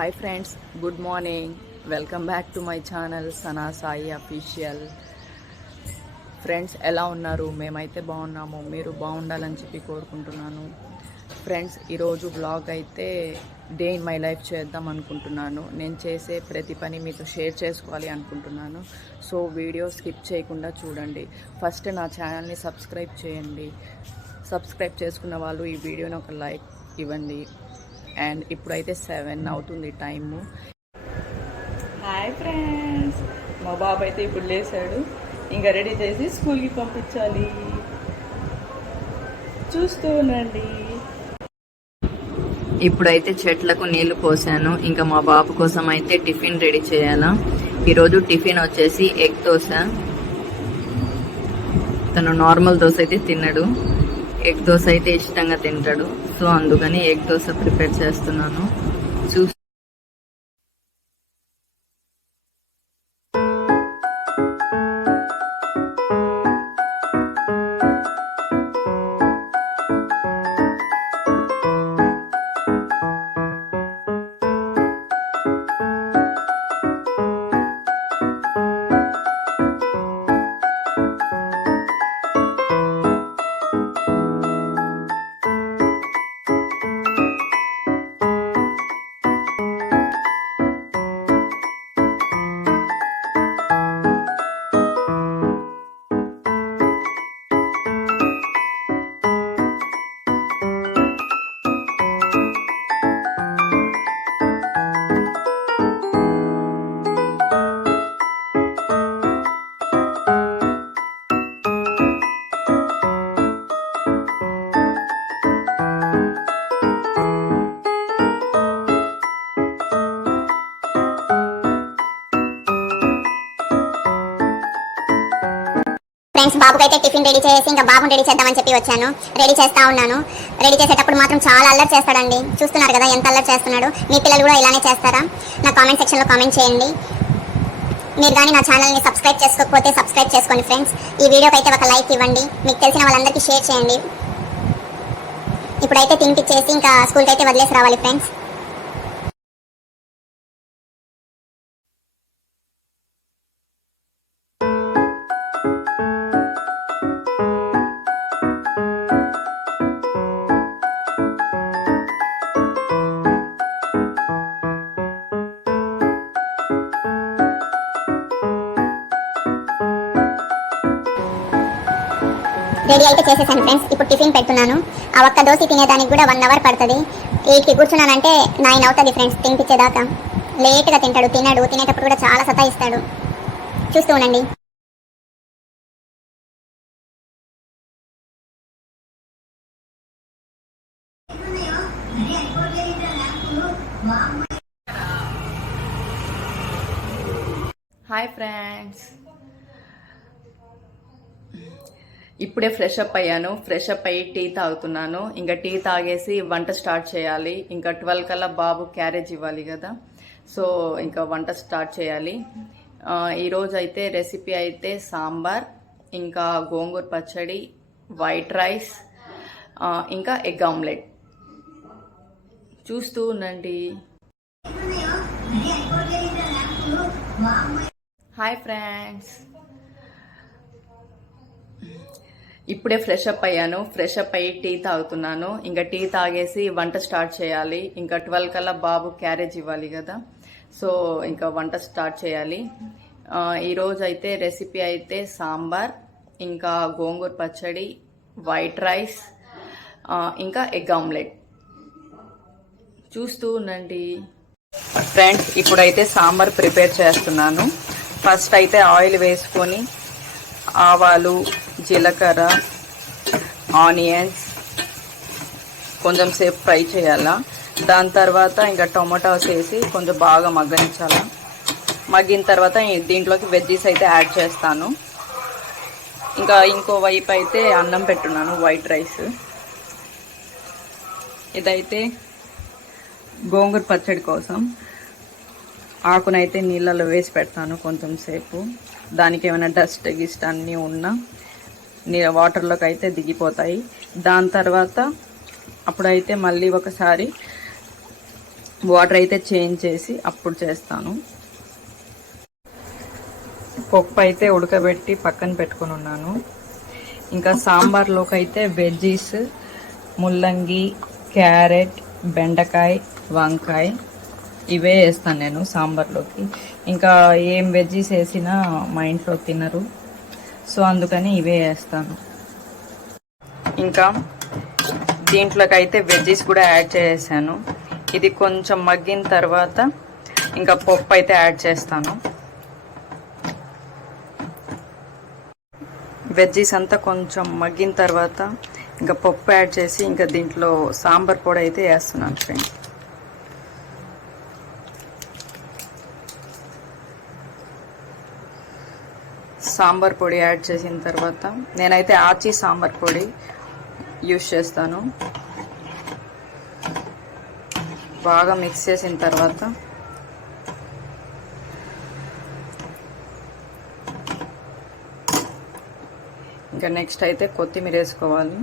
Hi friends, good morning. Welcome back to my channel Sana Sai official. Friends, ఎలా ఉన్నారు? మేమైతే బాగున్నాము. మీరు బాగుండాలని చెప్పి కోరుకుంటున్నాను. ఫ్రెండ్స్, ఈరోజు బ్లాగ్ అయితే డే ఇన్ మై లైఫ్ చేద్దాం అనుకుంటున్నాను. నేను చేసే ప్రతి పని మీతో షేర్ చేసుకోవాలి అనుకుంటున్నాను. సో వీడియో స్కిప్ చేయకుండా చూడండి. ఫస్ట్ నా ఛానల్ని సబ్స్క్రైబ్ చేయండి. సబ్స్క్రైబ్ చేసుకున్న వాళ్ళు ఈ వీడియోని ఒక లైక్ ఇవ్వండి. అండ్ ఇప్పుడైతే 7 అవుతుంది టైము. హాయ్ ఫ్రెండ్స్, మా బాబు అయితే ఇప్పుడు లేచాడు. ఇంకా రెడీ చేసి స్కూల్కి పంపించాలి. చూస్తూ ఉండండి. ఇప్పుడైతే చెట్లకు నీళ్లు పోసాను. ఇంకా మా బాబు కోసం అయితే టిఫిన్ రెడీ చేయాలా. ఈరోజు టిఫిన్ వచ్చేసి ఎగ్ దోశ. తను నార్మల్ దోశ అయితే తినడు, ఎగ్ దోశ అయితే ఇష్టంగా తింటాడు. సో అందుకని ఎగ్ దోశ ప్రిపేర్ చేస్తున్నాను. ఫ్రెండ్స్, బాబుకైతే టిఫిన్ రెడీ చేసి ఇంకా బాబుని రెడీ చేద్దామని చెప్పి వచ్చాను. రెడీ చేస్తా ఉన్నాను. రెడీ చేసేటప్పుడు మాత్రం చాలా అల్లరి చేస్తాడండి. చూస్తున్నారు కదా ఎంత అల్లరి చేస్తున్నాడు. మీ పిల్లలు కూడా ఇలానే చేస్తారా? నా కామెంట్ సెక్షన్లో కామెంట్ చేయండి. మీరు కానీ నా ఛానల్ని సబ్స్క్రైబ్ చేసుకోకపోతే సబ్స్క్రైబ్ చేసుకోండి ఫ్రెండ్స్. ఈ వీడియోకి అయితే ఒక లైక్ ఇవ్వండి. మీకు తెలిసిన వాళ్ళందరికీ షేర్ చేయండి. ఇప్పుడైతే తినిపించేసి ఇంకా స్కూల్కి అయితే వదిలేసి రావాలి ఫ్రెండ్స్. రెడీ అయితే చేసేసాను ఫ్రెండ్స్. ఇప్పుడు టిఫిన్ పెడుతున్నాను. ఆ ఒక్క దోశ తినేదానికి కూడా 1 అవర్ పడుతుంది. 8కి కూర్చున్నానంటే 9 అవుతుంది ఫ్రెండ్స్ తినిపించేదాకా. లేట్గా తింటాడు, తినేటప్పుడు కూడా చాలా సతాయిస్తాడు. చూస్తూ ఉండండి. హాయ్ ఫ్రెండ్స్, ఇప్పుడే ఫ్రెష్ అప్ అయ్యాను. ఫ్రెష్ అప్ అయ్యి టీ తాగుతున్నాను. ఇంకా టీ తాగేసి వంట స్టార్ట్ చేయాలి. ఇంకా 12 కల్లా బాబు క్యారేజ్ ఇవ్వాలి కదా. సో ఇంకా వంట స్టార్ట్ చేయాలి. ఈరోజు అయితే రెసిపీ అయితే సాంబార్, ఇంకా గోంగూర పచ్చడి, వైట్ రైస్, ఇంకా ఎగ్ ఆమ్లెట్. చూస్తూ ఉండండి. హాయ్ ఫ్రెండ్స్, ఇప్పుడే ఫ్రెష్ అప్ అయ్యాను. ఫ్రెష్ అప్ అయ్యి టీ తాగుతున్నాను. ఇంకా టీ తాగేసి వంట స్టార్ట్ చేయాలి. ఇంకా 12 కల్లా బాబు క్యారేజ్ ఇవ్వాలి కదా. సో ఇంకా వంట స్టార్ట్ చేయాలి. ఈరోజు అయితే రెసిపీ అయితే సాంబార్, ఇంకా గోంగూర పచ్చడి, వైట్ రైస్, ఇంకా ఎగ్ ఆమ్లెట్. చూస్తూ ఉండండి. ఫ్రెండ్స్, ఇప్పుడైతే సాంబార్ ప్రిపేర్ చేస్తున్నాను. ఫస్ట్ అయితే ఆయిల్ వేసుకొని ఆవాలు, జీలకర్ర, ఆనియన్స్ కొంచెం సేపు ఫ్రై చేయాలా. దాని తర్వాత ఇంకా టొమాటోస్ వేసి కొంచెం బాగా మగ్గనించాలా. మగ్గిన తర్వాత దీంట్లోకి వెజ్జీస్ అయితే యాడ్ చేస్తాను. ఇంకా ఇంకో వైపు అయితే అన్నం పెట్టున్నాను, వైట్ రైస్. ఇదైతే గోంగూర పచ్చడి కోసం ఆకునైతే నీళ్ళలో వేసి పెడతాను కొంచెం సేపు. దానికి ఏమైనా డస్ట్ గిస్ట్ అన్నీ ఉన్నా వాటర్లోకి అయితే దిగిపోతాయి. దాని తర్వాత అప్పుడైతే మళ్ళీ ఒకసారి వాటర్ అయితే చేంజ్ చేసి అప్పుడు చేస్తాను. పప్పు అయితే ఉడకబెట్టి పక్కన పెట్టుకొని ఉన్నాను. ఇంకా సాంబార్లోకి అయితే వెజ్జీస్, ముల్లంగి, క్యారెట్, బెండకాయ, వంకాయ ఇవే వేస్తాను నేను సాంబార్లోకి. ఇంకా ఏం వెజ్జీస్ వేసినా మా ఇంట్లో తినరు, సో అందుకని ఇవే వేస్తాను. ఇంకా దీంట్లోకి అయితే వెజ్జీస్ కూడా యాడ్ చేసాను. ఇది కొంచెం మగ్గిన తర్వాత ఇంకా పప్పు అయితే యాడ్ చేస్తాను. వెజ్జీస్ అంతా కొంచెం మగ్గిన తర్వాత ఇంకా పప్పు యాడ్ చేసి ఇంకా దీంట్లో సాంబార్ పొడి అయితే వేస్తున్నాను ఫ్రెండ్స్. సాంబార్ పొడి యాడ్ చేసిన తర్వాత నేనైతే ఆచి సాంబార్ పొడి యూస్ చేస్తాను. బాగా మిక్స్ చేసిన తర్వాత ఇంకా నెక్స్ట్ అయితే కొత్తిమీర వేసుకోవాలి.